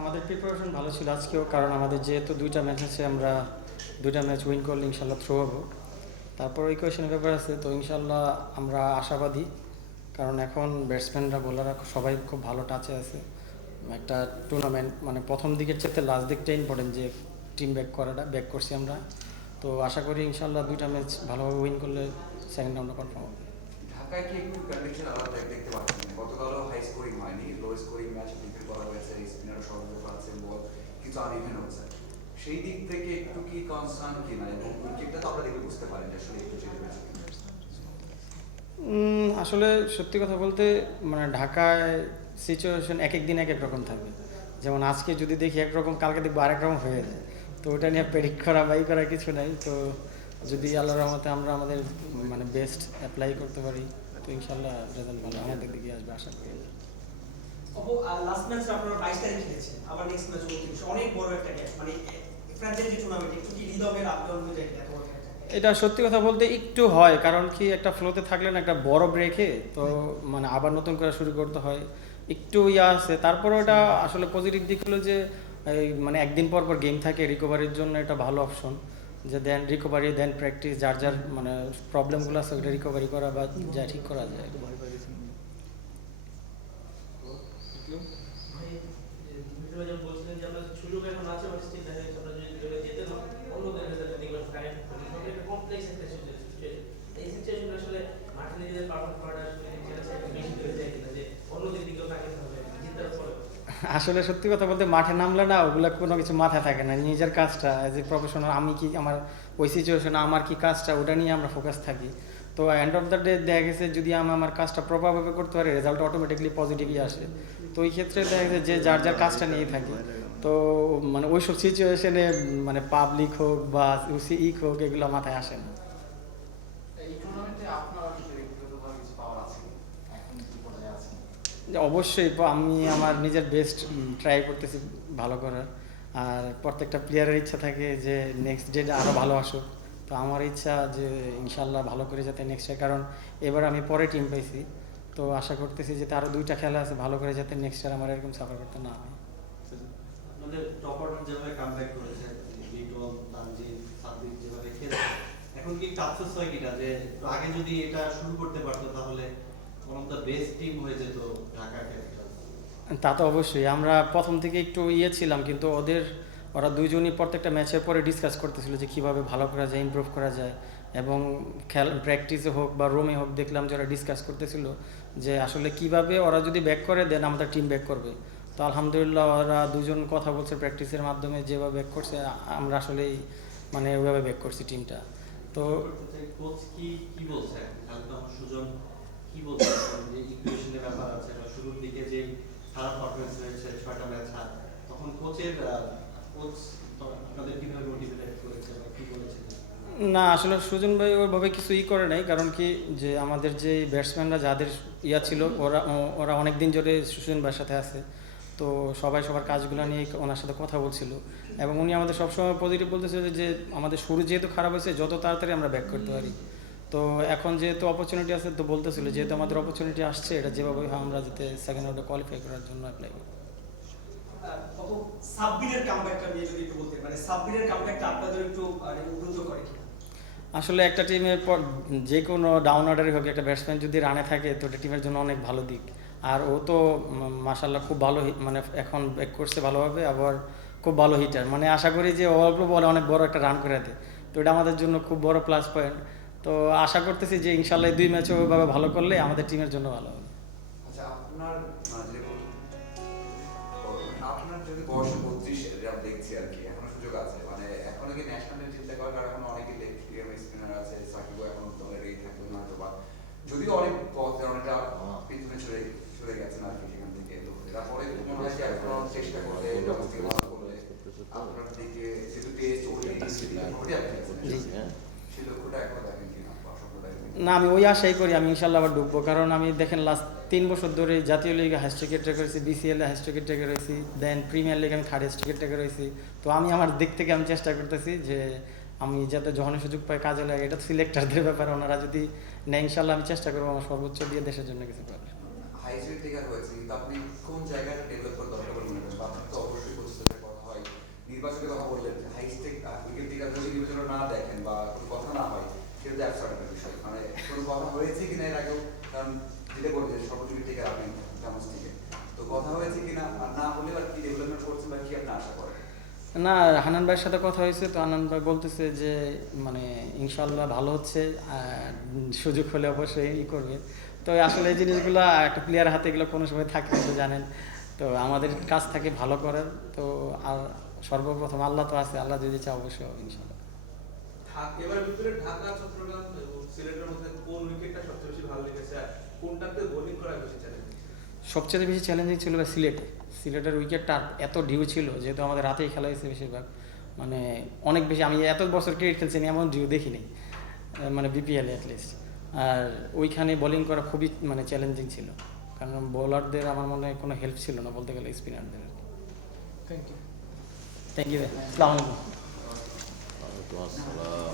আমাদের প্রিপারেশন ভালো ছিল আজকেও, কারণ আমাদের যেহেতু দুইটা ম্যাচ আছে, আমরা দুইটা ম্যাচ উইন করলে ইনশাল্লাহ থ্রো হবো। তারপর ওই কোয়েশনের ব্যাপার আছে, তো ইনশাল্লাহ আমরা আশাবাদী, কারণ এখন ব্যাটসম্যানরা বোলাররা সবাই খুব ভালো টাচে আছে। একটা টুর্নামেন্ট মানে প্রথম দিকের চেয়ে লাস্ট দিকটা ইম্পর্টেন্ট, যে টিম ব্যাক করছি আমরা। তো আশা করি ইনশাল্লাহ দুইটা ম্যাচ ভালোভাবে উইন করলে সেকেন্ড রাউন্ডে কনফার্ম হবে। ঢাকায় কি একটু কন্ডিশন আলাদা দেখতে পাচ্ছেন? গতকালও হাই স্কোরিং হয়নি, লো স্কোরিং ম্যাচ প্রিপেয়ার করা হয়েছে, স্পিনার সর্বোচ্চ পাচ্ছেন, বল কিছু আনইভেন হচ্ছে। সেই দিক থেকে একটু কি কনসার্ন কিনা, এবং উইকেটটা তো আমরা দেখে বুঝতে পারি যে আসলে একটু চেঞ্জ হয়েছে। আসলে সত্যি কথা বলতে মানে ঢাকায় সিচুয়েশন এক এক দিন এক এক রকম থাকে। যেমন আজকে যদি দেখি একরকম, কালকে দেখবো আরেক রকম হয়ে যায়। তো ওটা নিয়ে প্রেডিক্ট করা বা ই করার কিছু নাই। তো যদি আল্লাহর রহমতে আমরা আমাদের মানে বেস্ট অ্যাপ্লাই করতে পারি, তো ইনশাল্লাহ রেজাল্ট ভালো আমাদের দিকে আসবে আশা করি। লাস্ট ম্যাচ আপনারা 22 তারিখ খেলেছেন, আবার নেক্সট ম্যাচ 29, অনেক বড় একটা গ্যাপ, মানে ফ্র্যাঞ্চাইজি টুর্নামেন্ট, একটু কি হৃদয়ের আবেদন অনুযায়ী এত বড় একটা gap? এটা সত্যি কথা বলতে একটু হয়, কারণ কি একটা ফ্লোতে থাকলে না, একটা বড় ব্রেকে তো মানে আবার নতুন করে শুরু করতে হয়, একটু ইয়ে আছে। তারপর ওটা আসলে পজিটিভ দিক হলো যে এই মানে একদিন পর পর গেম থাকে, রিকভারির জন্য এটা ভালো অপশন। যে দেন রিকভারি, দেন প্র্যাকটিস, যার যার মানে প্রবলেমগুলো আছে ওটা রিকভারি করা বা যা ঠিক করা যায়। ভাই, মিঠু ভাই যেমন বলছিলেন যে আমরা সুযোগ এখন আছে, বাট স্টিল দেখা যাচ্ছে আমরা যদি দলে যেতে না, অন্যদের রেজাল্ট দেখলে কারেন্ট একটা কমপ্লেক্স একটা সিচুয়েশন। এই সিচুয়েশনে আসলে মাঠে নিজেদের পারফর্ম করাটা আসলে চ্যালেঞ্জ একটা বেশি হয়ে যায় কিনা, যে অন্যদের দিকেও তাকাতে হবে জিতার পরে। আসলে সত্যি কথা বলতে মাঠে নামলে না ওগুলো কোনো কিছু মাথায় থাকে না, নিজের কাজটা অ্যাজ এ প্রফেশনাল আমি কি আমার ওই সিচুয়েশনে আমার কি কাজটা ওটা নিয়ে আমরা ফোকাস থাকি। তো এন্ড অফ দ্য ডে দেখা গেছে যদি আমি আমার কাজটা প্রপারভাবে করতে পারি, রেজাল্ট অটোমেটিকলি পজিটিভই আসে। তো ওই ক্ষেত্রে দেখা গেছে যে যার যার কাজটা নিয়ে থাকি। তো মানে ওইসব সিচুয়েশনে মানে পাবলিক হোক বা হোক এগুলো মাথায় আসে না। এই টুর্নামেন্টে আপনার আসলে ব্যক্তিগতভাবে কিছু পাওয়ার আছে, এখন কি পর্যায়ে আছেন? যে অবশ্যই আমি আমার নিজের বেস্ট ট্রাই করতেছি ভালো করার। আর প্রত্যেকটা প্লেয়ারের ইচ্ছা থাকে যে নেক্সট ডে আরও ভালো আসুক। তো আমার ইচ্ছা যে ইনশাল্লাহ ভালো করে যাতে নেক্সট ইয়ার, কারণ এবার আমি পরে টিম পাইছি। তো আশা করতেছি যে আরও দুইটা খেলা আছে, ভালো করে যাতে নেক্সট ইয়ার আমার এরকম সাফার করতে না হয়। আপনাদের টপ অর্ডার যেভাবে কামব্যাক করেছে, লিটন, তানজিম, সাব্বির যেভাবে খেলছে, এখন কি আফসোস হয় কিনা যে আগে যদি এটা শুরু করতে পারতো তাহলে one of the best team হয়ে যেত ঢাকা ক্যাপিটালস? তা তো অবশ্যই, আমরা প্রথম থেকে একটু ছিলাম, কিন্তু ওরা দুইজনই প্রত্যেকটা ম্যাচের পরে ডিসকাস করতেছিল যে কীভাবে ভালো করা যায়, ইমপ্রুভ করা যায়। এবং প্র্যাকটিসে হোক বা রুমে হোক দেখলাম যে ওরা ডিসকাস করতেছিল যে আসলে কিভাবে ওরা যদি ব্যাক করে দেন আমাদের টিম ব্যাক করবে। তো আলহামদুলিল্লাহ ওরা দুজন কথা বলছে প্র্যাকটিসের মাধ্যমে, যেভাবে ব্যাক করছে আমরা আসলেই মানে ওইভাবে ব্যাক করছি টিমটা। তো কোচ কি কি বলছে? তাহলে তো আমার সুজন কি বলছে যে ইকুয়েশনের ব্যাপার আছে, বা শুরুর দিকে যে খারাপ পারফরমেন্স হয়েছে 6টা ম্যাচ হার, তখন কোচ আপনাদের কিভাবে মোটিভেট করেছে বা কি বলেছে? না, আসলে সুজন ভাই ওইভাবে কিছু করে নাই, কারণ কি যে আমাদের যে ব্যাটসম্যানরা যাদের ছিল ওরা ওরা অনেক দিন ধরে সুজন ভাইয়ের সাথে আছে। তো সবাই সবার কাজগুলো নিয়ে ওনার সাথে কথা বলছিল, এবং উনি আমাদের সবসময় পজিটিভ বলতেছিল যে আমাদের শুরু যেহেতু খারাপ হয়েছে যত তাড়াতাড়ি আমরা ব্যাক করতে পারি। তো এখন যেহেতু অপরচুনিটি আছে, তো বলতেছিল যেহেতু আমাদের অপরচুনিটি আসছে, এটা যেভাবে আমরা যাতে সেকেন্ড রাউন্ডে কোয়ালিফাই করার জন্য অ্যাপ্লাই করি। সাব্বিরের কামব্যাকটা নিয়ে যদি একটু বলতেন, মানে সাব্বিরের কামব্যাকটা আপনাদের একটু মানে উদ্বুদ্ধ করে কিনা? আসলে একটা টিমের পর যে কোনো ডাউন অর্ডারই হোক, একটা ব্যাটসম্যান যদি রানে থাকে তো এটা টিমের জন্য অনেক ভালো দিক। আর ও তো মাশাল্লাহ খুব ভালো মানে এখন ব্যাক করছে ভালোভাবে, আবার খুব ভালো হিটার, মানে আশা করি যে অল্প বলে অনেক বড় একটা রান করে দেয়। তো এটা আমাদের জন্য খুব বড় প্লাস পয়েন্ট। তো আশা করতেছি যে ইনশাল্লাহ এই দুই ম্যাচও ওইভাবে ভালো করলে আমাদের টিমের জন্য ভালো হবে। আচ্ছা, আপনার যেরকম আপনার যদি বয়স 32 দেখছি আর কি, এখনো সুযোগ আছে, মানে এখনো কি ন্যাশনাল চিন্তা করার, কারণ এখন অনেকে স্পিনার আছে, সাকিবও এখন দলেরই থাকবেন হয়তো, বা যদিও অনেক পথে অনেকটা পিছনে চলে গেছেন আর কি সেখান থেকে। তো এরপরে মনে হয় যে এখনো চেষ্টা করলে ডোমেস্টিক ভালো করলে আপনার দিকে যেহেতু টেস্ট ঘটে আপনি সেই লক্ষ্যটা এখনো দেখেন কিনা বা সফলতা? না, আমি ওই আশাই করি আমি ইনশাল্লাহ আবার ঢুকবো, কারণ আমি দেখেন লাস্ট 3 বছর ধরে জাতীয় লিগে হাইস্ট উইকেট টেকার হয়েছি, বিসিএলে হাইস্ট উইকেট টেকার হয়েছি, দেন প্রিমিয়ার লিগে আমি থার্ড হাইস্ট উইকেট টেকার হয়েছি। তো আমি আমার দিক থেকে আমি চেষ্টা করতেছি যে আমি যাতে যখনই সুযোগ পাই কাজে লাগে। এটা সিলেক্টারদের ব্যাপারে, ওনারা যদি নেয় ইনশাল্লাহ আমি চেষ্টা করবো আমার সর্বোচ্চ দিয়ে দেশের জন্য কিছু করার। হাইস্ট উইকেট টেকার হয়েছে, কিন্তু আপনি কোন জায়গাটা ডেভেলপ করতে দরকার বলে মনে করেন? আপনার তো অবশ্যই কিনা, আর না হলে আর কি ডেভেলপমেন্ট করছেন বা কি আপনি আশা করেন? না, হানান ভাইয়ের সাথে কথা হয়েছে, তো হানান ভাই বলতেছে যে মানে ইনশাল্লাহ ভালো হচ্ছে, সুযোগ হলে অবশ্যই করবে। তো আসলে এই জিনিসগুলো একটা প্লেয়ার হাতে এগুলো কোনো সময় থাকে না, তো জানেন। তো আমাদের কাজ থাকে ভালো করার। তো আর সর্বপ্রথম আল্লাহ তো আছে, আল্লাহ যদি চায় অবশ্যই হবে ইনশাল্লাহ। এবারের ভিতরে ঢাকা, চট্টগ্রাম এবং সিলেটের মধ্যে কোন উইকেটটা সবচেয়ে বেশি ভালো লেগেছে আর কোনটাতে বোলিং করা বেশি চ্যালেঞ্জিং? সবচেয়ে বেশি চ্যালেঞ্জিং ছিল সিলেটে। সিলেটের উইকেটটা এত ঢিউ ছিল, যেহেতু আমাদের রাতেই খেলা হয়েছে বেশিরভাগ, মানে অনেক বেশি। আমি এত বছর ক্রিকেট খেলছি না, এমন ঢিউ দেখিনি, মানে বিপিএল অ্যাটলিস্ট। আর ওইখানে বোলিং করা খুবই মানে চ্যালেঞ্জিং ছিল, কারণ বোলারদের আমার মনে হয় কোনো হেল্প ছিল না বলতে গেলে, স্পিনারদের আর কি। থ্যাংক ইউ ভাই, আসসালামু আলাইকুম। ওয়ালাইকুম আসসালাম।